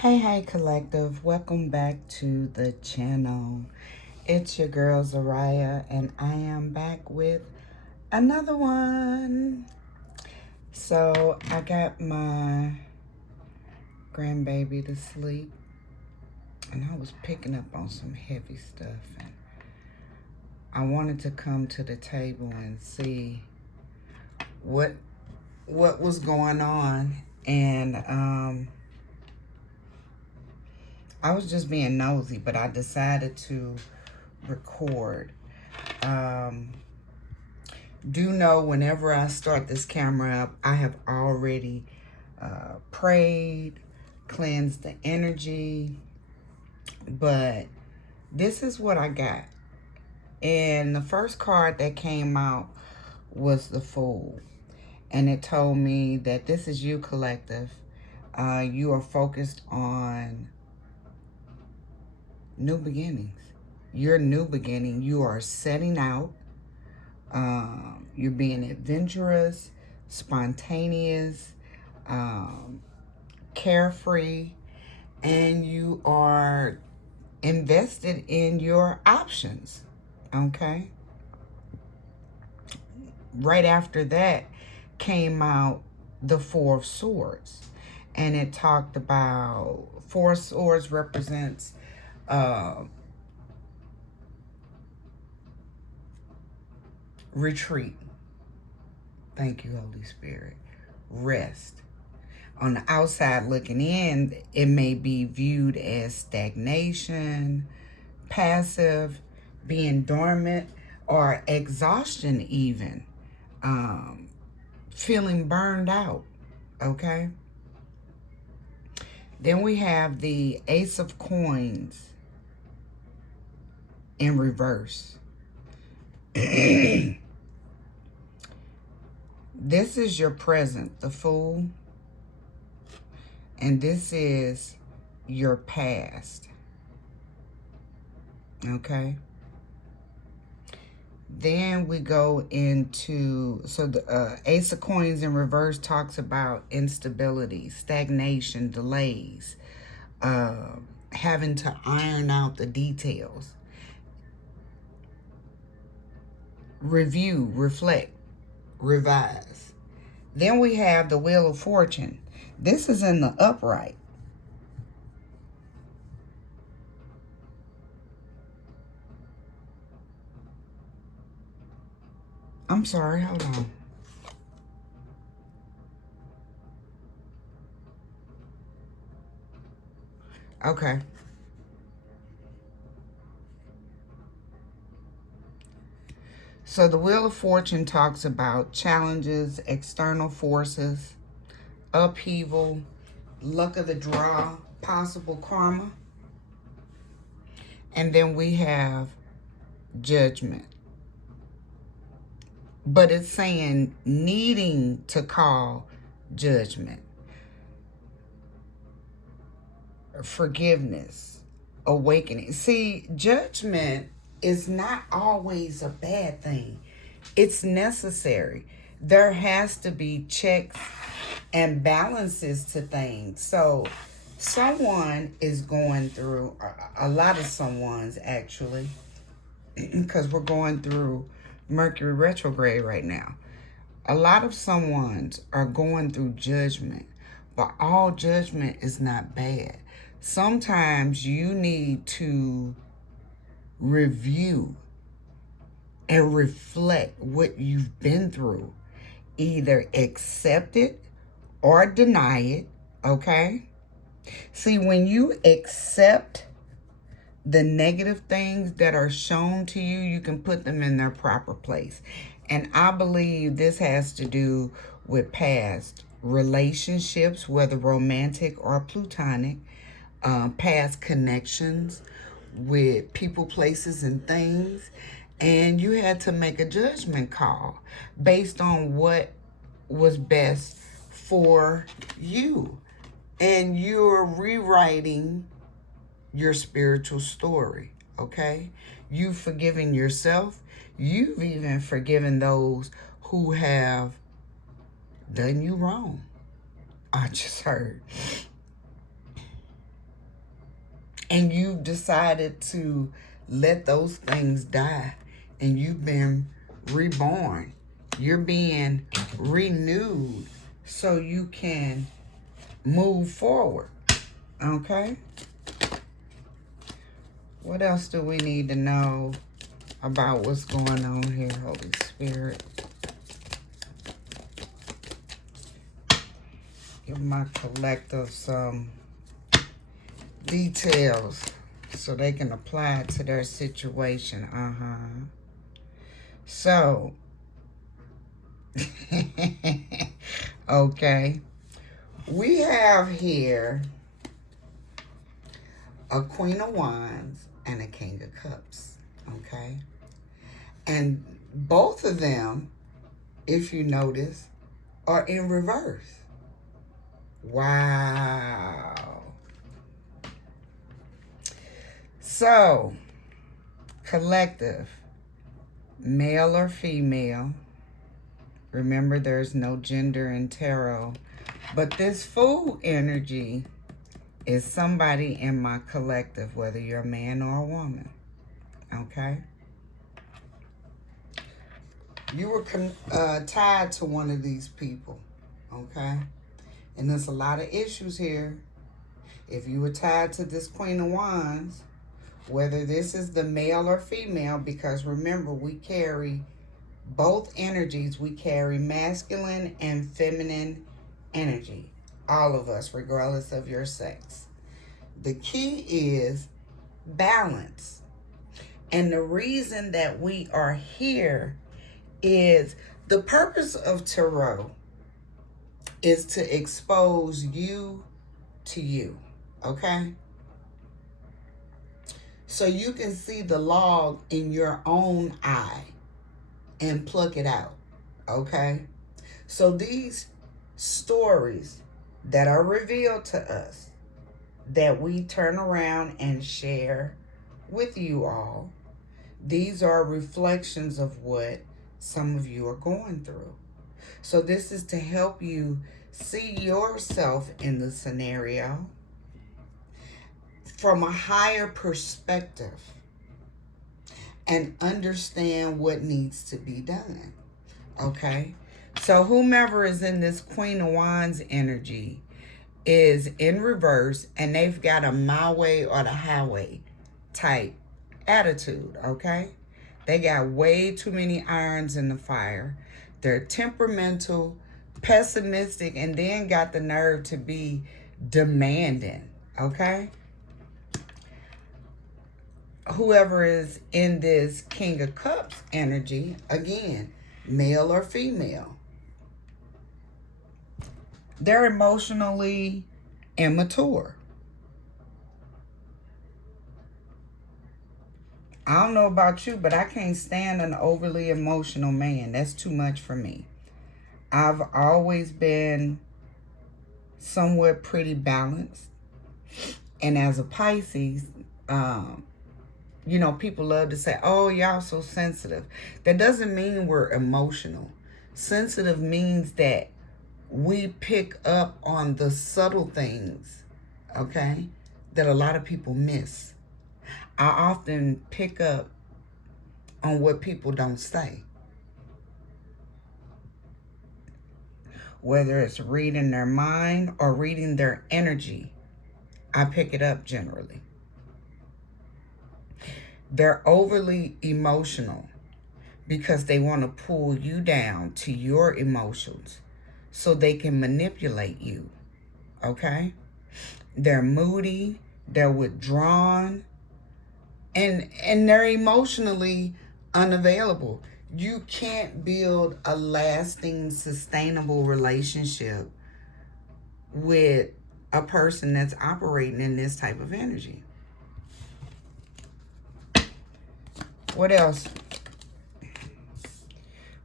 Hey collective, welcome back to the channel. It's your girl Zariah and I am back with another one. So I got my grandbaby to sleep and I was picking up on some heavy stuff and I wanted to come to the table and see what was going on, and I was just being nosy, but I decided to record. Do know whenever I start this camera up, I have already prayed, cleansed the energy, but this is what I got. And the first card that came out was the Fool. And it told me that this is you, collective. You are focused on new beginnings. Your new beginning. You are setting out. You're being adventurous, spontaneous, carefree, and you are invested in your options. Okay? Right after that came out the Four of Swords. And it talked about Four of Swords represents retreat. Thank you, Holy Spirit. Rest. On the outside looking in, it may be viewed as stagnation, passive, being dormant, or exhaustion even. Feeling burned out, okay? Then we have the Ace of Coins in reverse. This is your present, the Fool. And this is your past. Okay? Then we go into, so the Ace of Coins in reverse talks about instability, stagnation, delays, having to iron out the details. Review, reflect, revise. Then we have the Wheel of Fortune. This is in the upright. I'm sorry, hold on. Okay. So the Wheel of Fortune talks about challenges, external forces, upheaval, luck of the draw, possible karma. And then we have judgment. But it's saying needing to call judgment, forgiveness, awakening. See, judgment is not always a bad thing. It's necessary. There has to be checks and balances to things. So someone is going through, a lot of someone's actually, because we're going through Mercury retrograde right now. A lot of someone's are going through judgment, but all judgment is not bad. Sometimes you need to review and reflect what you've been through. Either accept it or deny it, okay? See, when you accept the negative things that are shown to you, you can put them in their proper place. And I believe this has to do with past relationships, whether romantic or platonic, past connections with people, places, and things. And you had to make a judgment call based on what was best for you. And you're rewriting your spiritual story, okay? You've forgiven yourself. You've even forgiven those who have done you wrong. I just heard. And you've decided to let those things die. And you've been reborn. You're being renewed so you can move forward. Okay? What else do we need to know about what's going on here, Holy Spirit? Give my collective some details so they can apply it to their situation. So, okay. We have here a Queen of Wands and a King of Cups. Okay. And both of them, if you notice, are in reverse. Wow. So, collective, male or female. Remember, there's no gender in tarot. But this Fool energy is somebody in my collective, whether you're a man or a woman. Okay? You were tied to one of these people. Okay? And there's a lot of issues here. If you were tied to this Queen of Wands, whether this is the male or female, because remember, we carry both energies. We carry masculine and feminine energy. All of us, regardless of your sex. The key is balance. And the reason that we are here is the purpose of tarot is to expose you to you. Okay? So you can see the log in your own eye and pluck it out. Okay? So these stories that are revealed to us, that we turn around and share with you all, these are reflections of what some of you are going through. So this is to help you see yourself in the scenario from a higher perspective and understand what needs to be done. Okay? So whomever is in this Queen of Wands energy is in reverse, and they've got a my way or the highway type attitude. Okay? They got way too many irons in the fire. They're temperamental, pessimistic, and then got the nerve to be demanding. Okay? Whoever is in this King of Cups energy, again, male or female, they're emotionally immature. I don't know about you, but I can't stand an overly emotional man. That's too much for me. I've always been somewhat pretty balanced. And as a Pisces, you know, people love to say, oh, y'all so sensitive. That doesn't mean we're emotional. Sensitive means that we pick up on the subtle things, okay, that a lot of people miss. I often pick up on what people don't say. Whether it's reading their mind or reading their energy, I pick it up generally. They're overly emotional because they want to pull you down to your emotions so they can manipulate you, okay? They're moody, they're withdrawn, and they're emotionally unavailable. You can't build a lasting, sustainable relationship with a person that's operating in this type of energy. What else?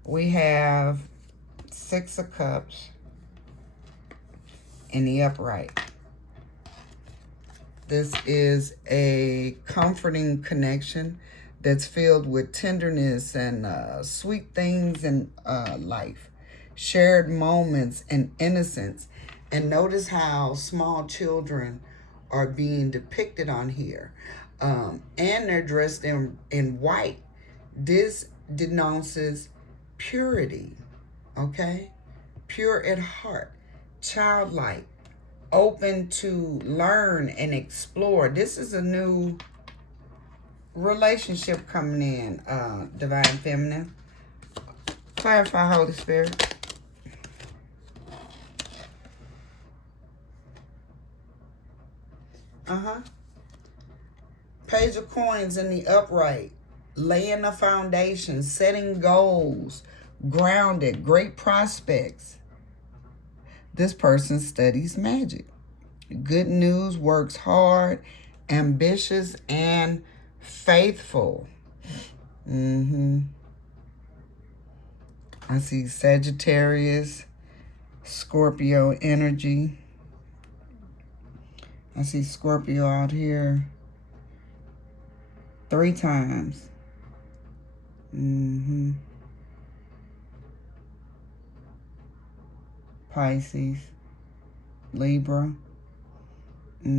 We have Six of Cups in the upright. This is a comforting connection that's filled with tenderness and sweet things in life. Shared moments and innocence. And notice how small children are being depicted on here. And they're dressed in white. This denounces purity, okay? Pure at heart, childlike, open to learn and explore. This is a new relationship coming in, Divine Feminine. Clarify, Holy Spirit. Page of Coins in the upright. Laying a foundation, setting goals, grounded, great prospects. This person studies magic. Good news, works hard, ambitious, and faithful. I see Sagittarius, Scorpio energy. I see Scorpio out here 3 times. Pisces, Libra. All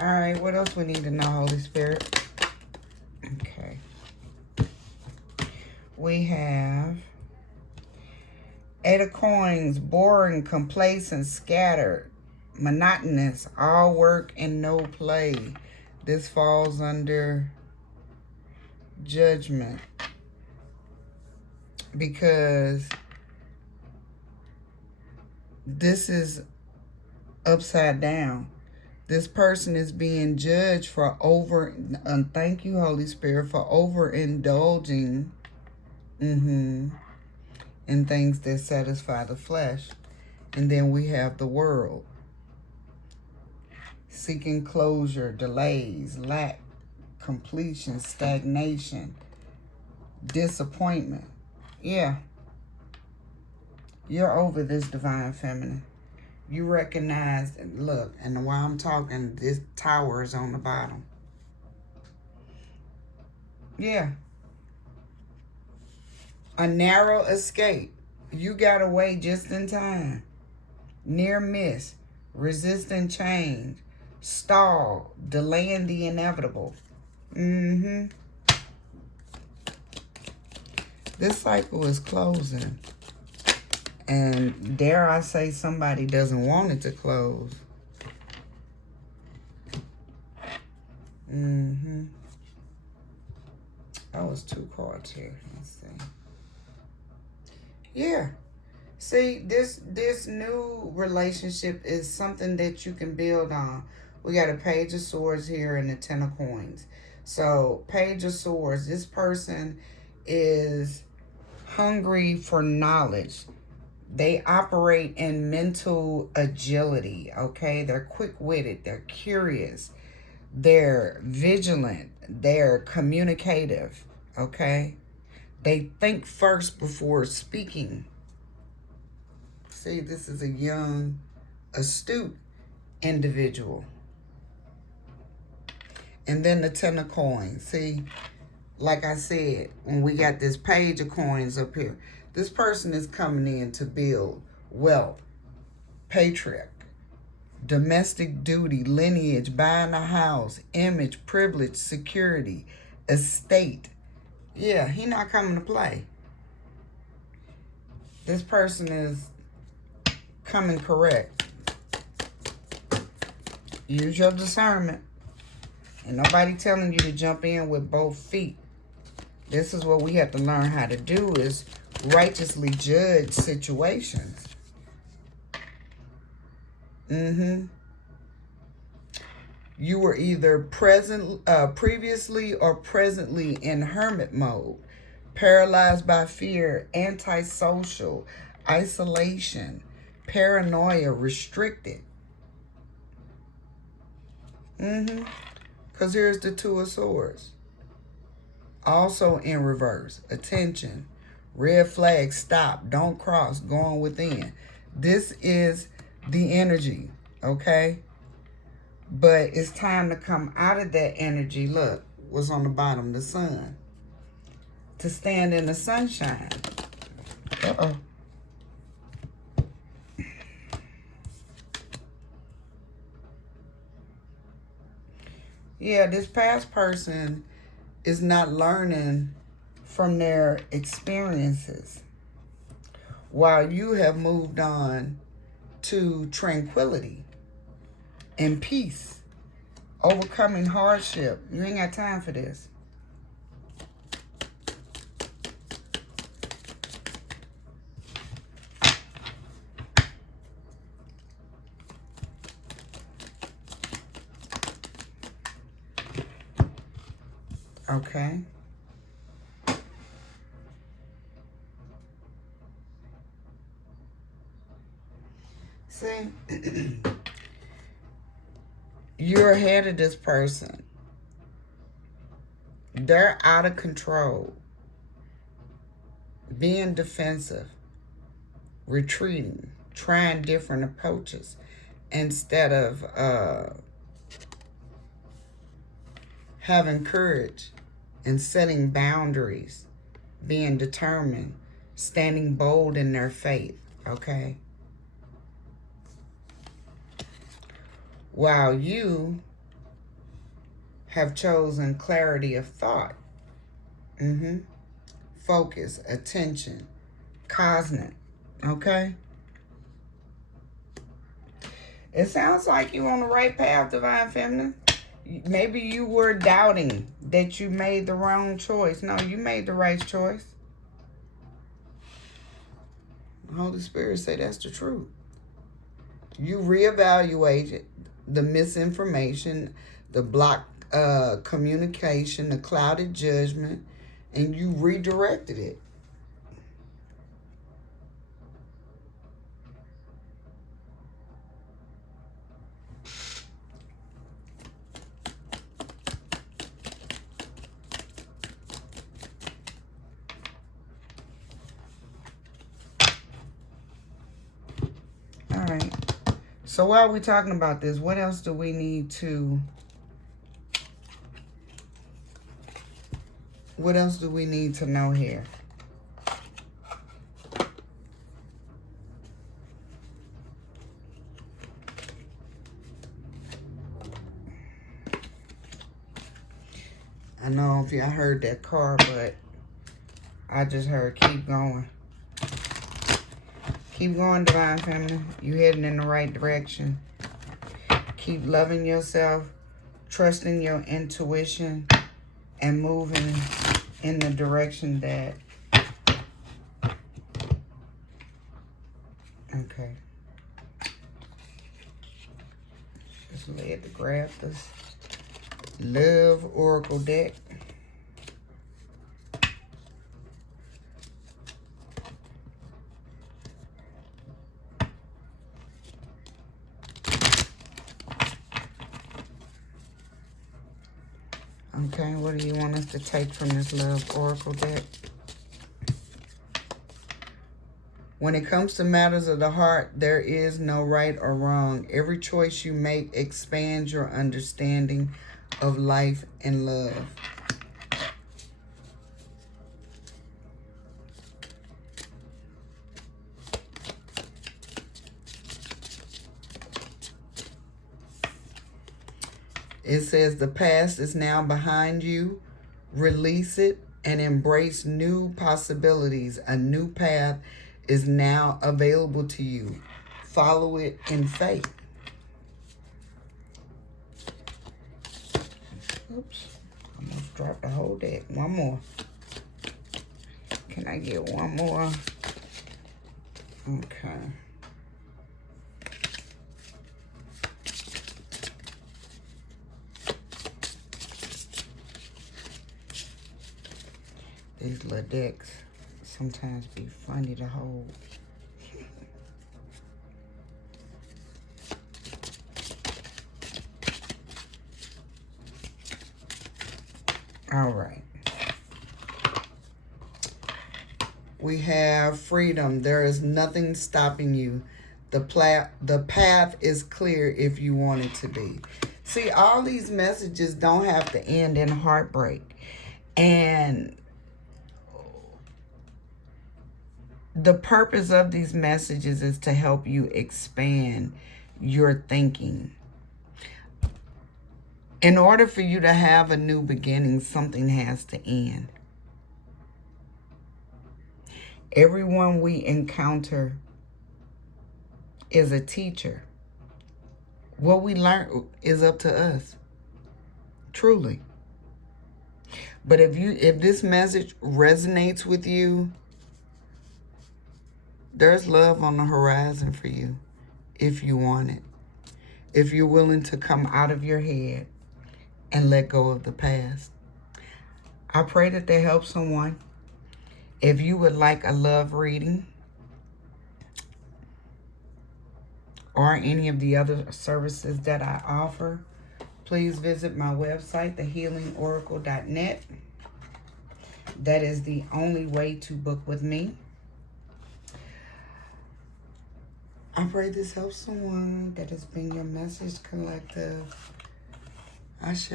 right, what else we need to know, Holy Spirit? Okay. We have 8 of Coins, boring, complacent, scattered, monotonous, all work and no play. This falls under judgment because this is upside down. This person is being judged for thank you, Holy Spirit, for overindulging in things that satisfy the flesh. And then we have the world. Seeking closure, delays, lack, completion, stagnation, disappointment. Yeah. You're over this, Divine Feminine. You recognize, look, and while I'm talking, this tower is on the bottom. Yeah. A narrow escape. You got away just in time. Near miss. Resisting change. Stall. Delaying the inevitable. This cycle is closing. And dare I say somebody doesn't want it to close. Oh, it's 2 cards here. Let's see. Yeah. See, this new relationship is something that you can build on. We got a Page of Swords here and a 10 of Coins. So, Page of Swords, this person is hungry for knowledge. They operate in mental agility, okay? They're quick-witted. They're curious. They're vigilant. They're communicative, okay? They think first before speaking. See, this is a young, astute individual. And then the 10 of Coins. See, like I said, when we got this Page of Coins up here, this person is coming in to build wealth, patriarch, domestic duty, lineage, buying a house, image, privilege, security, estate. Yeah, he not coming to play. This person is coming correct. Use your discernment. And nobody telling you to jump in with both feet. This is what we have to learn how to do, is righteously judge situations. You were either previously or presently in hermit mode, paralyzed by fear, antisocial, isolation, paranoia, restricted. Because here's the 2 of Swords. Also in reverse. Attention. Red flag. Stop. Don't cross. Going within. This is the energy. Okay? But it's time to come out of that energy. Look. What's on the bottom? The sun. To stand in the sunshine. Yeah, this past person is not learning from their experiences, while you have moved on to tranquility and peace, overcoming hardship. You ain't got time for this. Okay. See, you're ahead of this person. They're out of control, being defensive, retreating, trying different approaches instead of having courage and setting boundaries, being determined, standing bold in their faith, okay? While you have chosen clarity of thought, focus, attention, cosmic, okay? It sounds like you're on the right path, Divine Feminine. Maybe you were doubting that you made the wrong choice. No, you made the right choice. The Holy Spirit say that's the truth. You reevaluated the misinformation, the blocked communication, the clouded judgment, and you redirected it. All right. So while we're talking about this, what else do we need to... What else do we need to know here? I know if y'all heard that car, but I just heard keep going. Keep going, Divine Feminine. You heading in the right direction. Keep loving yourself, trusting your intuition, and moving in the direction that... Okay. Just led to grab this Love Oracle deck. Okay, what do you want us to take from this Love Oracle deck? When it comes to matters of the heart, there is no right or wrong. Every choice you make expands your understanding of life and love. It says the past is now behind you. Release it and embrace new possibilities. A new path is now available to you. Follow it in faith. Oops, almost dropped the whole deck. One more. Can I get one more? Okay. These little decks sometimes be funny to hold. All right. We have freedom. There is nothing stopping you. The path is clear if you want it to be. See, all these messages don't have to end in heartbreak. And the purpose of these messages is to help you expand your thinking. In order for you to have a new beginning, something has to end. Everyone we encounter is a teacher. What we learn is up to us, truly. But if this message resonates with you, there's love on the horizon for you if you want it. If you're willing to come out of your head and let go of the past. I pray that they help someone. If you would like a love reading or any of the other services that I offer, please visit my website, thehealingoracle.net. That is the only way to book with me. I pray this helps someone. That has been your message, collective. Ashe.